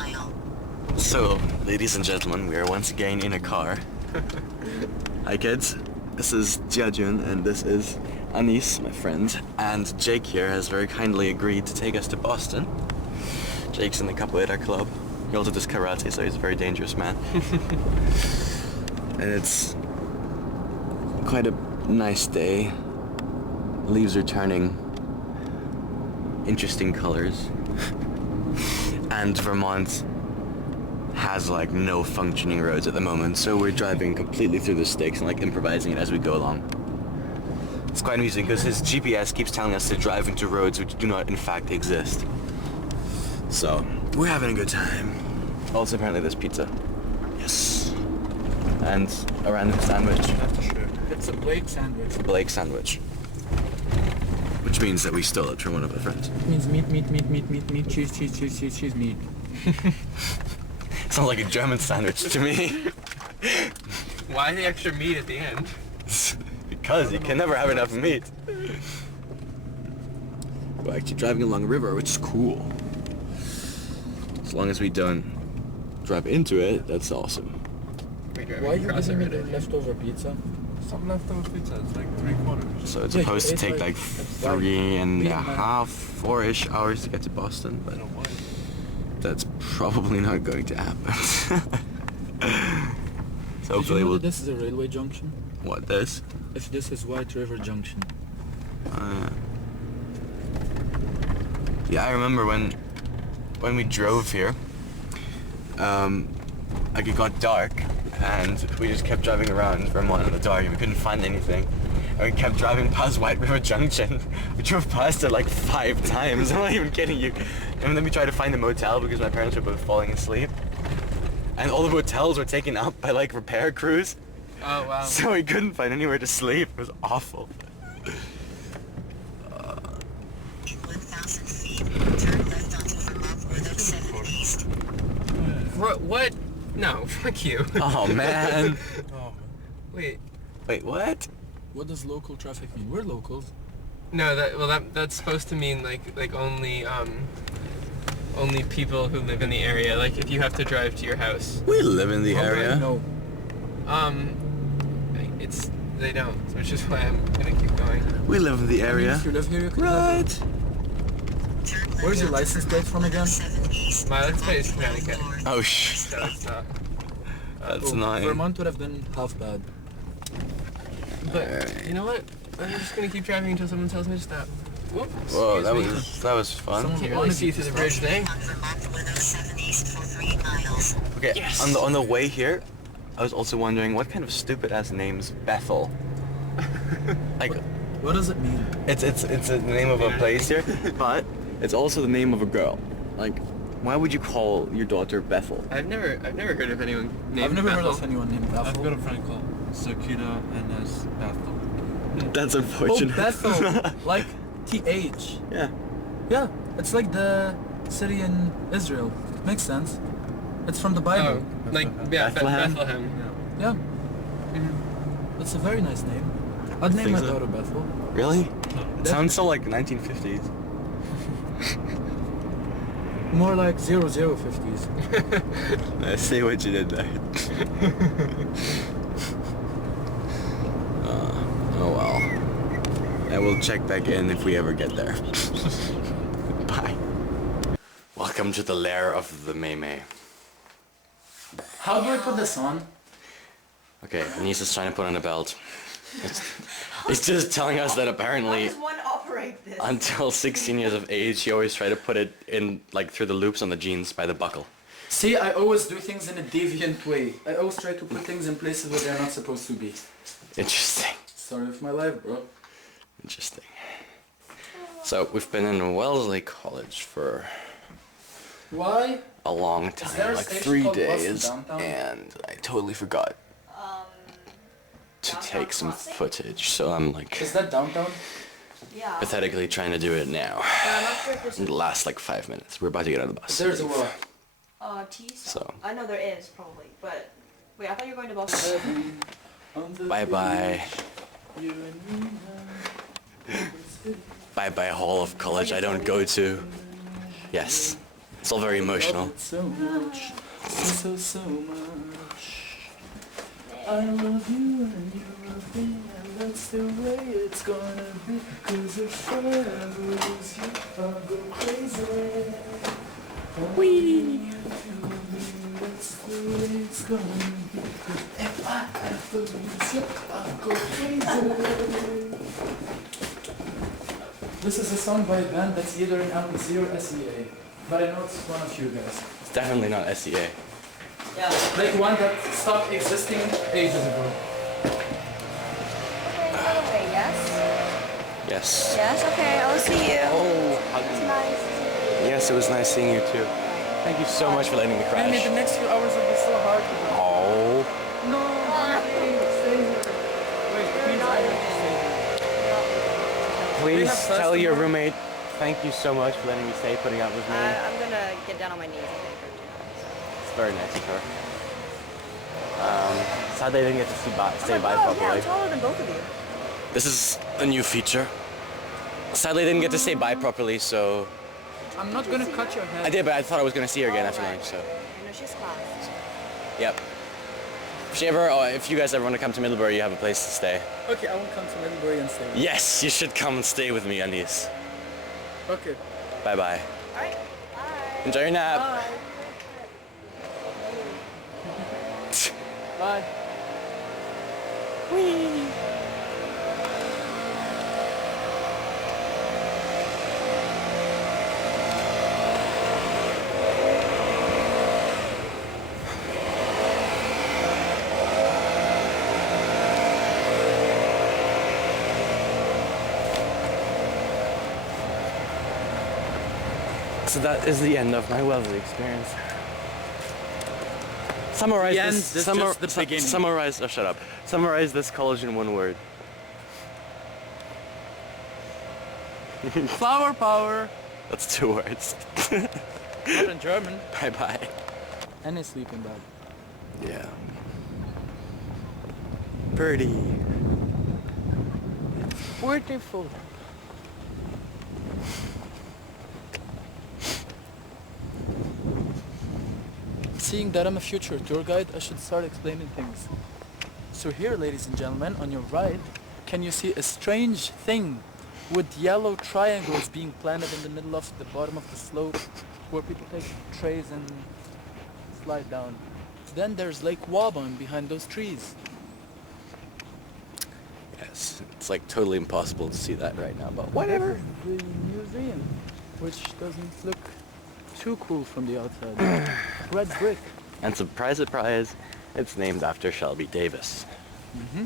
mile. So, ladies and gentlemen, we are once again in a car. Hi kids, this is Jiajun and this is Anis, my friend. And Jake here has very kindly agreed to take us to Boston. Jake's in the Capoeira club. He also does karate, so he's a very dangerous man. And it's quite a nice day. Leaves are turning interesting colors. And Vermont has like no functioning roads at the moment, so we're driving completely through the sticks and like improvising it as we go along. It's quite amusing because his GPS keeps telling us to drive into roads which do not in fact exist. So, we're having a good time. Also apparently there's pizza. Yes. And a random sandwich. It's a Blake sandwich. A Blake sandwich. Which means that we stole it from one of our friends. It means meat, cheese, meat. Sounds like a German sandwich to me. Why the extra meat at the end? Because you can never have enough meat. We're actually driving along a river, which is cool. As long as we don't drive into it, that's awesome. Why are you giving me the leftover pizza? Some leftover pizza, it's like 3/4. So it's supposed to take like 3.5, 4-ish hours to get to Boston, but that's probably not going to happen. So hopefully we'll... This is a railway junction? What, this? If this is White River Junction. Yeah, I remember when we drove here, like it got dark and we just kept driving around Vermont in the dark and we couldn't find anything. And we kept driving past White River Junction. We drove past it like 5 times, I'm not even kidding you. And then we tried to find a motel because my parents were both falling asleep. And all the motels were taken up by like repair crews. Oh wow. So we couldn't find anywhere to sleep. It was awful. In 1,000 feet, turn left onto Vermont Road 7 East. What? No, fuck you. Oh man. Wait. Wait, what? What does local traffic mean? We're locals. No, that's supposed to mean like only people who live in the area. Like if you have to drive to your house. We live in the area. No. They don't, which is why I'm gonna keep going. We live in the area. If you live here, you can Right. Where's your license plate from again? My license plate is Connecticut. Oh shh. So it's not. That's annoying. Vermont would have been half bad. But you know what? I'm just gonna keep driving until someone tells me to stop. Whoops. Whoa, that excuse me. was fun. Can't really see through the bridge thing. On Vermont Road 7 East for 3 miles. Okay, Yes. on the way here, I was also wondering what kind of stupid ass name's Bethel. Like, What does it mean? it's the name of a place here, but it's also the name of a girl. Like, why would you call your daughter Bethel? I've never heard of anyone named I've never heard Bethel. of anyone named Bethel. I've got a friend called Sakina and as Bethel. That's Oh, unfortunate. Bethel! Like TH. Yeah. Yeah, it's like the city in Israel. Makes sense. It's from the Bible. Oh, like yeah, Bethlehem? Bethlehem. Yeah. That's a very nice name. I'd name think my so. daughter Bethel. Really? It sounds so like 1950s. More like 0050s. I see what you did there. Oh well. And we'll check back in if we ever get there. Bye. Welcome to the lair of the Maymay. How do I put this on? Okay, Anise is trying to put on a belt. It's just telling us that apparently How does one operate this? until 16 years of age, you always try to put it in like through the loops on the jeans by the buckle. See, I always do things in a deviant way. I always try to put things in places where they're not supposed to be. Interesting. Story of my life, bro. Interesting. So we've been in Wellesley College for Why? a long there time, a like station 3 called Boston days, downtown? and I totally forgot to Downtown take some Crossing? footage, so I'm like Is that downtown? Yeah. pathetically trying to do it now. I'm not sure if there's It'll last like 5 minutes. We're about to get on the bus. There's a what? T So. I know there is probably, but wait, I thought you were going to Boston. Bye bye. Bye bye Hall of College I don't go to. Yes. It's all very emotional. Love it so much, so much. I love you and you love me, and that's the way it's gonna be. 'Cause if I ever lose you, I'll go crazy. Wee. That's the way it's gonna be. 'Cause if I ever lose you, I'll go crazy. This is a song by a band that's either in LPC or SEA, but I know it's one of you guys. It's definitely not SEA. Yeah. Like one that stopped existing ages ago. Okay, by the way, yes? Yes. Yes, okay, I'll see you. Oh, It's nice. yes, it was nice seeing you too. Thank you so much for letting me I mean, crash. the next few hours will be so hard. Oh. No, stay here. Wait, please, I have to stay here. Please have tell your customer? roommate thank you so much for letting me stay, putting up with me. I'm gonna get down on my knees and thank her too. It's very nice of her. Sad they didn't get to say bye Yeah, properly. I'm taller than both of you. This is a new feature. Sadly, I didn't get to say bye properly, so I'm not gonna cut your head. I did, but I thought I was gonna see her again after Right. lunch. So, You know, she's class. yep. If you guys ever want to come to Middlebury, you have a place to stay. Okay, I won't come to Middlebury and stay. Yes, you should come and stay with me, Anise. Okay. Bye bye. Alright. Bye. Enjoy your nap. Bye. So that is the end of my Wellesley experience. Summarize The end this. is just the beginning. Summarize. Oh, shut up. Summarize this college in one word. Flower power. That's 2 words. Not in German. Bye bye. And a sleeping bag. Yeah. Birdie. Beautiful. Seeing that I'm a future tour guide, I should start explaining things. So here, ladies and gentlemen, on your right, can you see a strange thing with yellow triangles being planted in the middle of the bottom of the slope where people take trays and slide down. Then there's Lake Waban behind those trees. Yes, it's like totally impossible to see that right now, but whatever. This is the museum, which doesn't look too cool from the outside. Red brick. And surprise, surprise, it's named after Shelby Davis. Mm-hmm.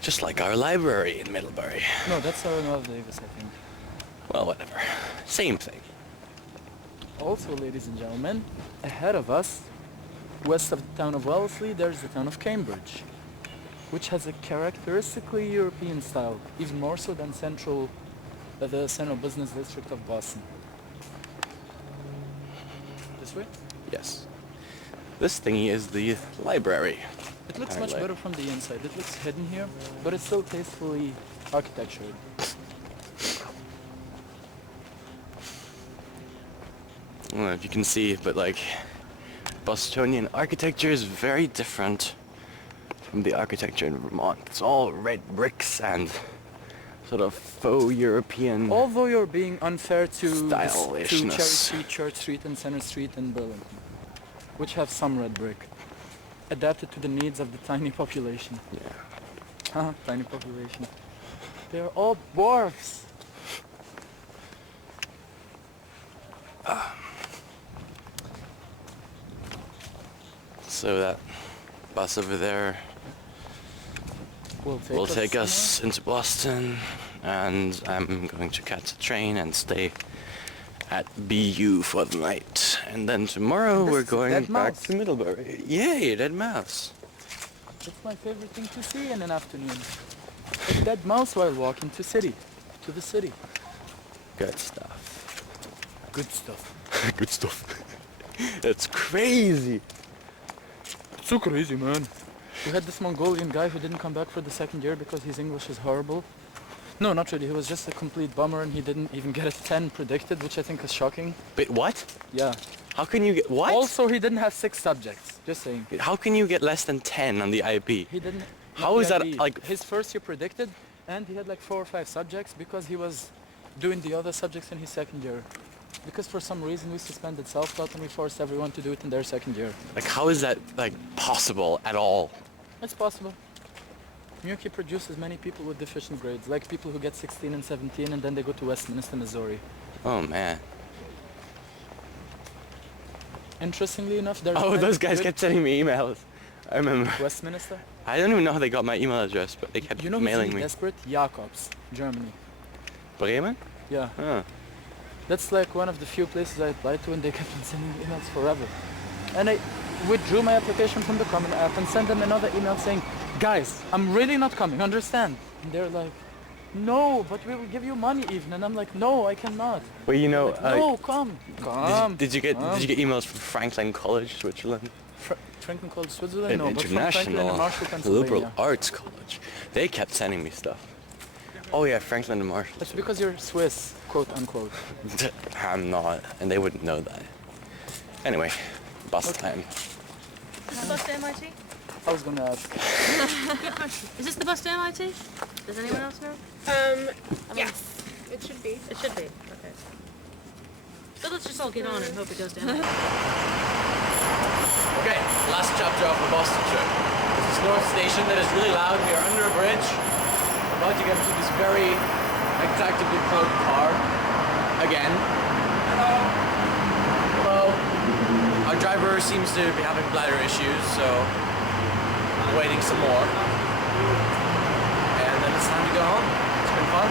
Just like our library in Middlebury. No, that's Aranov Davis, I think. Well, whatever. Same thing. Also, ladies and gentlemen, ahead of us, west of the town of Wellesley, there's the town of Cambridge, which has a characteristically European style, even more so than the central business district of Boston. This way? Yes. This thingy is the library. It looks I much like- better from the inside. It looks hidden here, but it's still tastefully architectured. I don't know if you can see, but like Bostonian architecture is very different from the architecture in Vermont. It's all red bricks and sort of faux European. Although you're being unfair to Cherry Stylishness. Street, Church Street, and Center Street in Burlington, which have some red brick, adapted to the needs of the tiny population. Yeah. Haha, tiny population. They're all dwarfs. So that bus over there will take us into Boston, and I'm going to catch a train and stay at BU for the night. And then tomorrow This we're is a going dead back mouse. to Middlebury. Yay, dead mouse. It's my favorite thing to see in an afternoon. A dead mouse while walking to the city. Good stuff. Good stuff. Good stuff. That's crazy. It's so crazy, man. We had this Mongolian guy who didn't come back for the second year because his English is horrible. No, not really. He was just a complete bummer and he didn't even get a 10 predicted, which I think is shocking. But what? Yeah. How can you get what? Also, he didn't have 6 subjects. Just saying. How can you get less than 10 on the IB? He didn't. How not is the that, IB. like- His first year predicted, and he had like 4 or 5 subjects because he was doing the other subjects in his second year. Because for some reason we suspended self-taught and we forced everyone to do it in their second year. Like, how is that, like, possible at all? It's possible. Miyuki produces many people with deficient grades, like people who get 16 and 17 and then they go to Westminster, Missouri. Oh, man. Interestingly enough, there's Oh, many those guys good- kept sending me emails. I remember. Westminster? I don't even know how they got my email address, but they kept You know who's mailing really me. desperate? Jakobs, Germany. Bremen? Yeah. Oh. That's like one of the few places I applied to and they kept on sending me emails forever. And I withdrew my application from the Common App and sent them another email saying, guys, I'm really not coming, understand? And they're like, no, but we will give you money even. And I'm like, no, I cannot. Well, you know, Like, no, come. did you get emails from Franklin College, Switzerland? Franklin College, Switzerland? An No, but from Franklin international and Marshall, liberal Pennsylvania. arts college. They kept sending me stuff. Oh yeah, Franklin and Marshall. That's because you're Swiss, quote unquote. I'm not, and they wouldn't know that. Anyway, bus time. Is the bus to MIT? I was gonna ask. Good question. Is this the bus to MIT? Does anyone else know? Yes. It should be. It should be. Okay. So let's just all get on and hope it goes to MIT. Okay, last chapter of the Boston trip. This is North Station that is really loud. We are under a bridge. About to get into this very attractively cloaked car. Again. Hello. Hello. Our driver seems to be having bladder issues, so I'm waiting some more. And then it's time to go home. It's been fun.